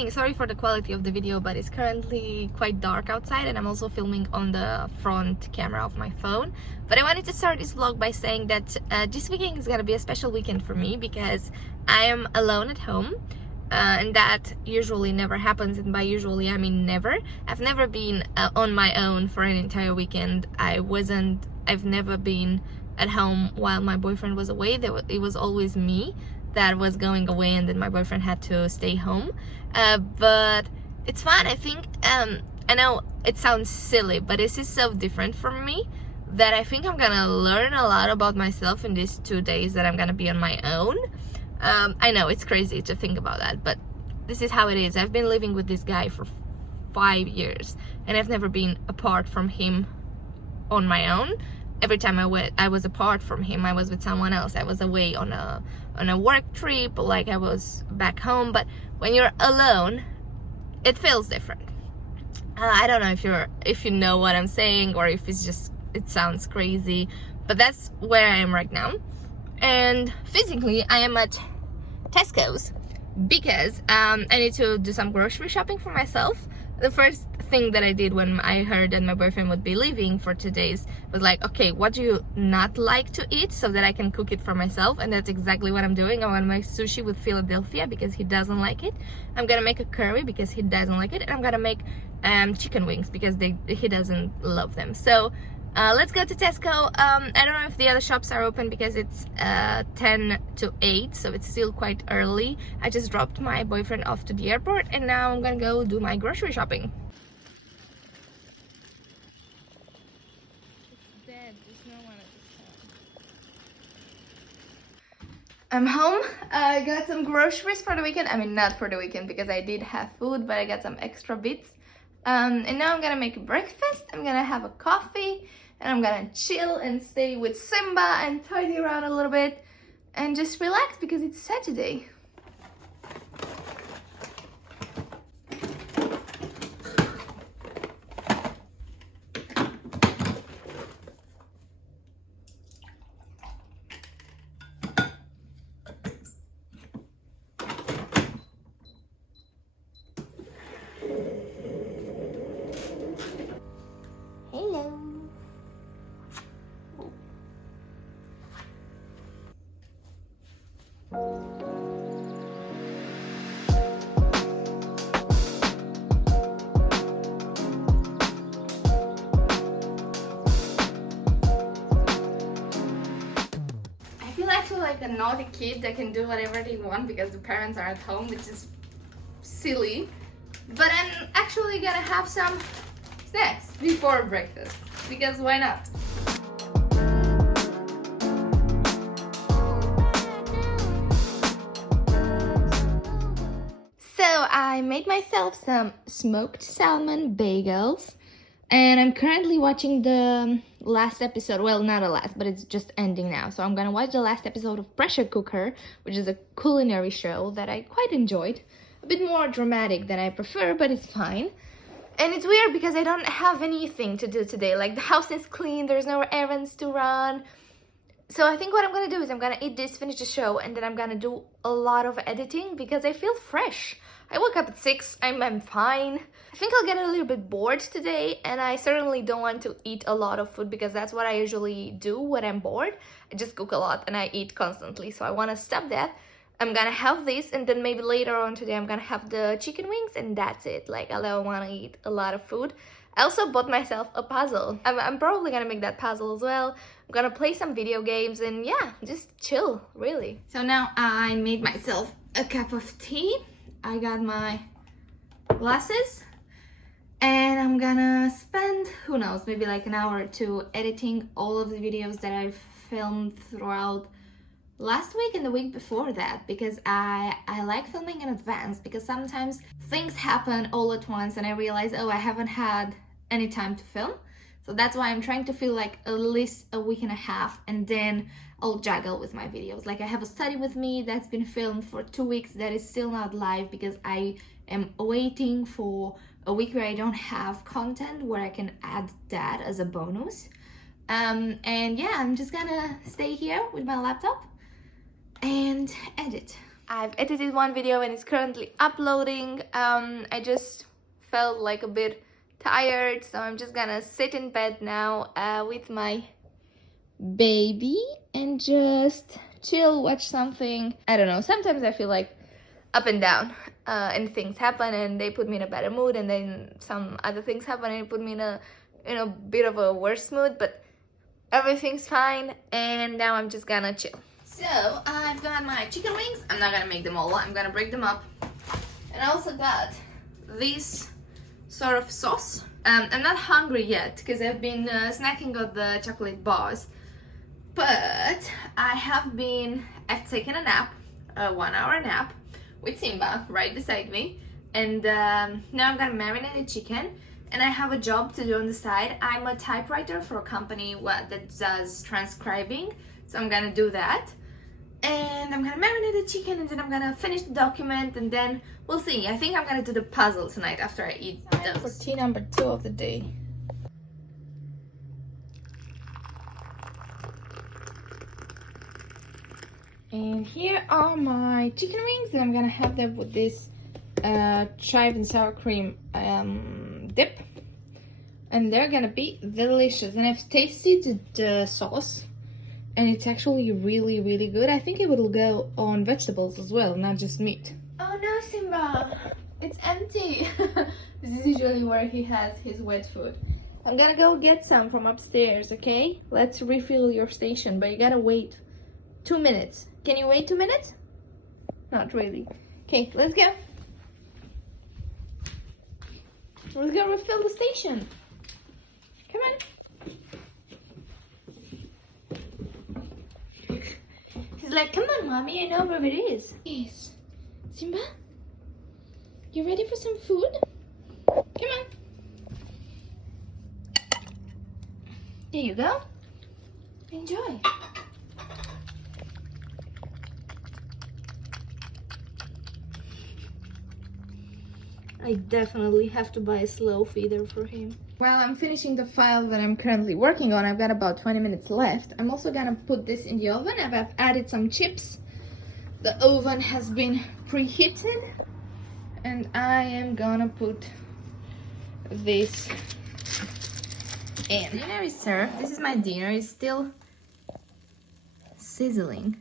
morning. Sorry for the quality of the video, but it's currently quite dark outside and I'm also filming on the front camera of my phone. But I wanted to start this vlog by saying that this weekend is gonna be a special weekend for me because I am alone at home. And that usually never happens, and by usually I mean never. I've never been on my own for an entire weekend. I've never been at home while my boyfriend was away. It was always me that was going away, and then my boyfriend had to stay home. But it's fun. I think I know it sounds silly, but this is so different from me that I think I'm gonna learn a lot about myself in these 2 days that I'm gonna be on my own. I know it's crazy to think about that, but this is how it is. I've been living with this guy for 5 years and I've never been apart from him on my own. Every time I was apart from him, I was with someone else. I was away on a work trip, like I was back home. But when you're alone, it feels different. I don't know if you know what I'm saying, or if it's just, it sounds crazy, but that's where I am right now. And physically I am at Tesco's because I need to do some grocery shopping for myself. The first thing that I did when I heard that my boyfriend would be leaving for 2 days was like, okay, what do you not like to eat so that I can cook it for myself? And that's exactly what I'm doing. I want to make sushi with Philadelphia because he doesn't like it. I'm gonna make a curry because he doesn't like it, and I'm gonna make chicken wings because he doesn't love them. So let's go to Tesco. I don't know if the other shops are open because it's 10 to 8, so it's still quite early. I just dropped my boyfriend off to the airport and now I'm gonna go do my grocery shopping. It's dead. There's no one at the shop. I'm home. I got some groceries for the weekend. I mean, not for the weekend because I did have food, but I got some extra bits. And now I'm gonna make a breakfast. I'm gonna have a coffee and I'm gonna chill and stay with Simba and tidy around a little bit and just relax because it's Saturday. Hello. I feel actually like a naughty kid that can do whatever they want because the parents are at home, which is silly. But I'm actually gonna have some snacks before breakfast because why not? So I made myself some smoked salmon bagels and I'm currently watching the last episode. Well, not a last, but it's just ending now. So I'm gonna watch the last episode of Pressure Cooker, which is a culinary show that I quite enjoyed. A bit more dramatic than I prefer, but it's fine. And it's weird because I don't have anything to do today. Like, the house is clean, there's no errands to run. So I think what I'm gonna do is I'm gonna eat this, finish the show, and then I'm gonna do a lot of editing because I feel fresh. I woke up at 6, I'm fine. I think I'll get a little bit bored today, and I certainly don't want to eat a lot of food because that's what I usually do when I'm bored. I just cook a lot and I eat constantly, so I wanna stop that. I'm gonna have this, and then maybe later on today I'm gonna have the chicken wings, and that's it. Like, I don't wanna eat a lot of food. I also bought myself a puzzle. I'm probably gonna make that puzzle as well. I'm gonna play some video games and yeah, just chill, really. So now I made myself a cup of tea. I got my glasses and I'm gonna spend, who knows, maybe like an hour or two editing all of the videos that I've filmed throughout last week and the week before that, because I like filming in advance because sometimes things happen all at once and I realize, oh, I haven't had any time to film. So that's why I'm trying to feel like at least a week and a half, and then I'll juggle with my videos. Like, I have a study with me that's been filmed for 2 weeks that is still not live because I am waiting for a week where I don't have content where I can add that as a bonus. And yeah, I'm just gonna stay here with my laptop and edit. I've edited one video and it's currently uploading. I just felt like a bit tired, so I'm just gonna sit in bed now with my baby and just chill, watch something. I don't know, sometimes I feel like up and down, and things happen and they put me in a better mood, and then some other things happen and put me in a bit of a worse mood, but everything's fine, and now I'm just gonna chill. So I've got my chicken wings. I'm not gonna make them all, I'm gonna break them up. And I also got this sort of sauce. I'm not hungry yet because I've been snacking on the chocolate bars, but I've taken a nap, a 1-hour nap with Simba right beside me, and now I'm gonna marinate the chicken. And I have a job to do on the side. I'm a typewriter for a company that does transcribing, so I'm gonna do that. And I'm gonna marinate the chicken, and then I'm gonna finish the document, and then we'll see. I think I'm gonna do the puzzle tonight after I eat those. For tea number 2 of the day. And here are my chicken wings, and I'm gonna have them with this chive and sour cream dip, and they're gonna be delicious. And I've tasted the sauce, and it's actually really, really good. I think it will go on vegetables as well, not just meat. Oh no, Simba, it's empty. This is usually where he has his wet food. I'm gonna go get some from upstairs, okay? Let's refill your station, but you gotta wait 2 minutes. Can you wait 2 minutes? Not really. Okay, let's go. Let's go refill the station. Come on. He's like, come on, mommy, I know where it is. Yes. Simba, you ready for some food? Come on. There you go. Enjoy. I definitely have to buy a slow feeder for him. While I'm finishing the file that I'm currently working on, I've got about 20 minutes left. I'm also gonna put this in the oven. I've added some chips. The oven has been preheated, and I am gonna put this in. Dinner is served. This is my dinner. It's still sizzling.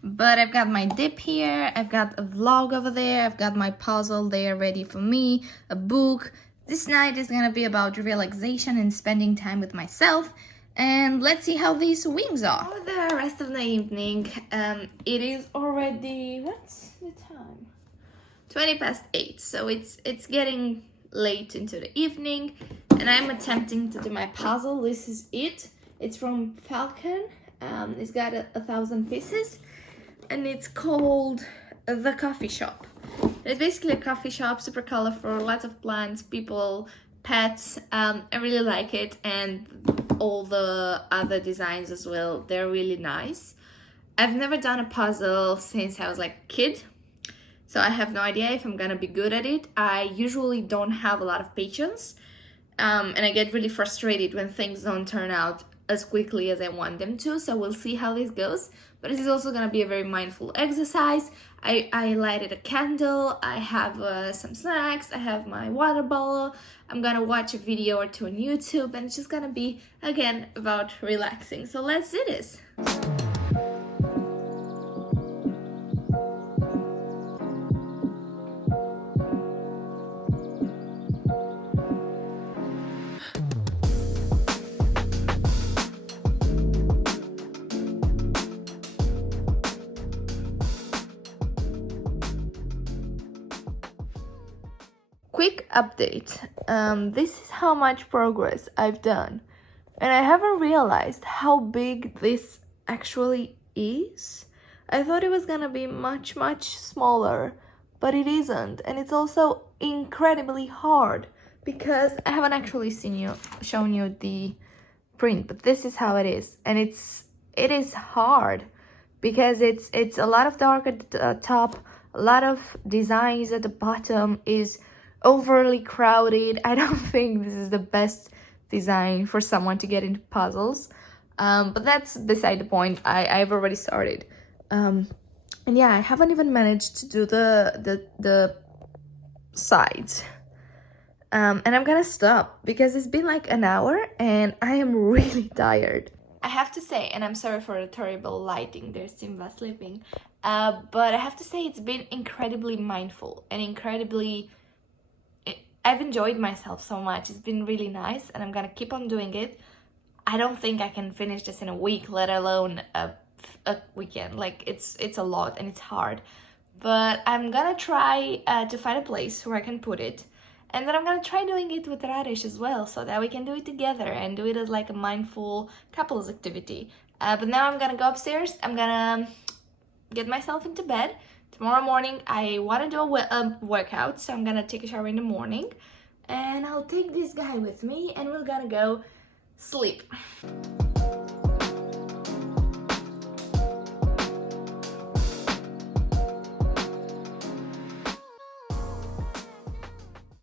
But I've got my dip here, I've got a vlog over there, I've got my puzzle there ready for me, a book. This night is gonna be about relaxation and spending time with myself, and let's see how these wings are. For the rest of the evening, it is already, what's the time? 8:20, so it's getting late into the evening, and I'm attempting to do my puzzle. This is it. It's from Falcon. It's got 1,000 pieces, and it's called The Coffee Shop. It's basically a coffee shop, super colorful, lots of plants, people, pets. I really like it, and all the other designs as well, they're really nice. I've never done a puzzle since I was like a kid, so I have no idea if I'm gonna be good at it. I usually don't have a lot of patience, and I get really frustrated when things don't turn out as quickly as I want them to, so we'll see how this goes. But this is also gonna be a very mindful exercise. I lighted a candle, I have some snacks, I have my water bottle, I'm gonna watch a video or two on YouTube, and it's just gonna be, again, about relaxing. So let's do this. Quick update. This is how much progress I've done, and I haven't realized how big this actually is. I thought it was gonna be much smaller, but it isn't, and it's also incredibly hard because I haven't actually shown you the print, but this is how it is, and it is hard because it's a lot of dark at the top, a lot of designs at the bottom, is overly crowded. I don't think this is the best design for someone to get into puzzles, but that's beside the point. I've already started. And yeah, I haven't even managed to do the sides. And I'm gonna stop because it's been like an hour and I am really tired. I have to say, and I'm sorry for the terrible lighting, there's Simba sleeping, but I have to say it's been incredibly mindful and incredibly... I've enjoyed myself so much. It's been really nice and I'm gonna keep on doing it. I don't think I can finish this in a week, let alone a weekend. Like, it's a lot and it's hard. But I'm gonna try to find a place where I can put it. And then I'm gonna try doing it with Radesh as well, so that we can do it together and do it as like a mindful couples activity. But now I'm gonna go upstairs. I'm gonna get myself into bed. Tomorrow morning I want to do a workout, so I'm gonna take a shower in the morning. And I'll take this guy with me and we're gonna go sleep.